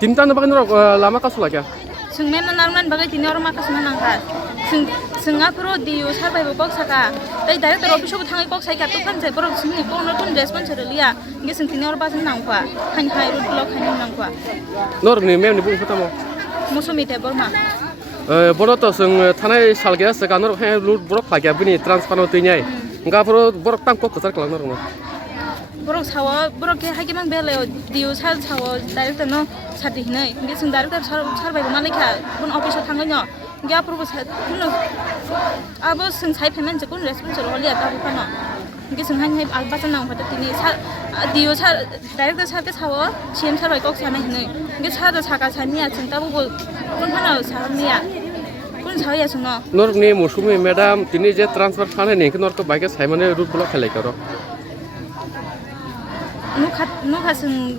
Tim tan apa kan lama Kasulaikha? Sung memang narunan bagai tini orang makas menangkat. Sung apa di usah bayi bok saka. Tapi dari terus bisa bertanggung jawab saya kata kan saya perlu sini pun nonton respon ceria. Nggak sung tini orang pasang nangkwa. Hanya hai rut blok hanya nangkwa. Nor ni mem ni bung pertama. Musuh mite berma. Borat tu sung tanai salga sekarang nor hai rut blok lagi abini transfer tu nyai. Enggak perlu borat tam kok kesal kelang nor. Borok sawo borok ke hagi mang bele diu sal sawo direct no sadi hinai nge sung direct sar bai ma lekha kun office thang nyo nge approve kun abo sung sai payment kun response ro lia ta ko no nge sung han hai alba san nang phata tini sar diu sar direct sar ke sawo chem sar bai kok sana hinai nge sar da saka sania sung ta bo kun phana sar nia kun sai ya sung no nor ni musumi madam tini je transfer khane ni nor ko bike sai mane root block khalai karo nuka sung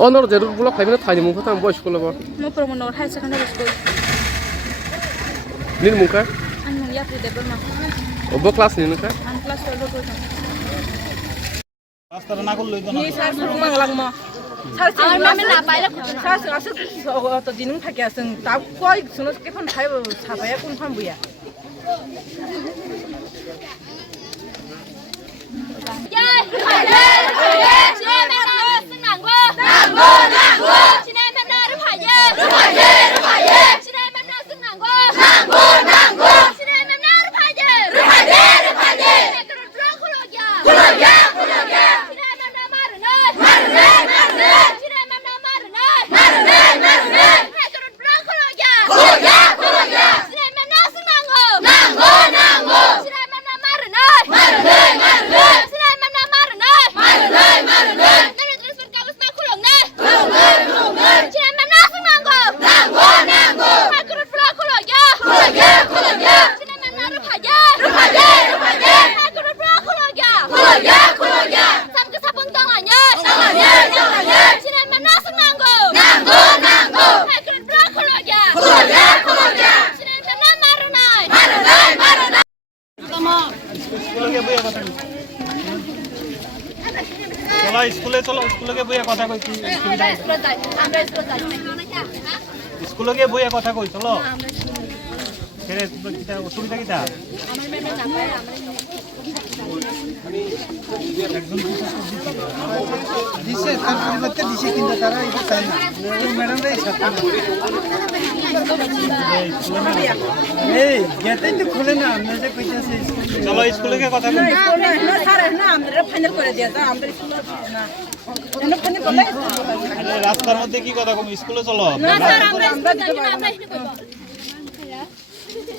Honor je root block khaimena thani mung khata boy school ba no promo high secondary school nin mung ka an mung ya de berma obo class ni ka an class 12 ko রাস্তাটা না করলেই তো না নি sir ফুরুংমাং লাগমো sir আর মামে না পাইলে sir আসল তো দিনুং থাকে আছেন তা কই শুনো কেখন খাই সাবায়া কোন ফাম বুয়া স্কুলে চলো স্কুলে গিয়ে বইয়া কথা কই কি স্কুলে গিয়ে বইয়া কথা কই চলো কেরে কিটা অসুবিধা কিটা দিছে তার পরিবর্তে দিছে কিন্তু তারা এটা চায় না ম্যাডামরাই সাথে এই গেটেই তো খুলে না আমরা যে কইতাছি চলো স্কুলে গিয়ে কথা কই না স্যার না আমরা ফাইনাল করে দিয়া যা আমরা স্কুলে না এনে ফাইনাল করলে রাস্তার মধ্যে কি কথা কম স্কুলে চলো না স্যার আমরা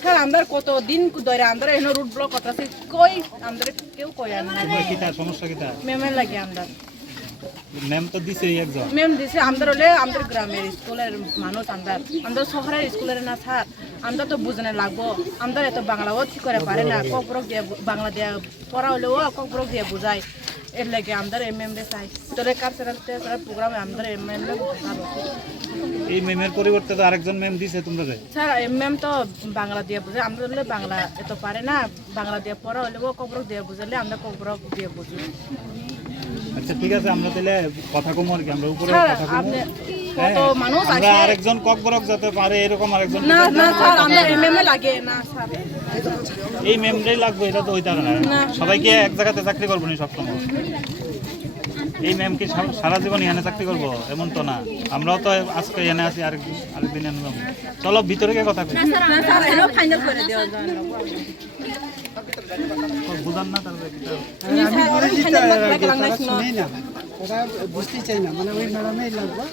স্যার আমরা কত দিন ধরে আমরা এনে রুট ব্লক করতেছি কই আমরা কেউ কই না কিটা সমস্যা কিটা মেমে লাগে আমরা নেম তো দিছে একজন মেম দিছে আমরা হলে আমাদের গ্রামের স্কুলের মানুষ আমরা শহরের স্কুলের না স্যার আমরা তো বুঝনে লাগবো আমরা এত বাংলাও ঠিক করে পারে না ককরক দিয়ে বাংলা দিয়ে পড়া হলেও ককরক দিয়ে বুঝায় এর লাগে আমরা এমএম রে চাই তোরে কালচারাল প্রোগ্রামে আমরা এমএম রে এই মেমের পরিবর্তে তো আরেকজন মেম দিছে তোমরা স্যার এমএম তো বাংলা দিয়ে বুঝে আমরা হলে বাংলা এত পারে না বাংলা দিয়ে পড়া হলেও ককরক দিয়ে বুঝালে আমরা ককরক দিয়ে বুঝি আচ্ছা ঠিক আছে আমরা তাহলে কথা কম আর কি আমরা উপরে কথা কম কত মানুষ আমরা আছে আরেকজন ককবরক যাতে পারে এরকম আরেকজন না না স্যার আমরা এমএমএ লাগে না স্যার এই মেমটাই লাগবে এটা তো ওই তার না সবাইকে এক জায়গাতে চাকরি করবো নি সবসময় এই ম্যাম কি সারা জীবন এখানে চাকরি করবো এমন তো না আমরাও তো আজকে এনে আছি আরেকদিন এনে যাবো চলো ভিতরে গিয়ে কথা কই ফাইনাল করে দেওয়া যায় বুঝান না তাহলে আমি বলেছি তো এর আগে, তারা শুনেই না ওরা বুঝতেই চাই না মানে ওই ম্যাডামেই লাগবে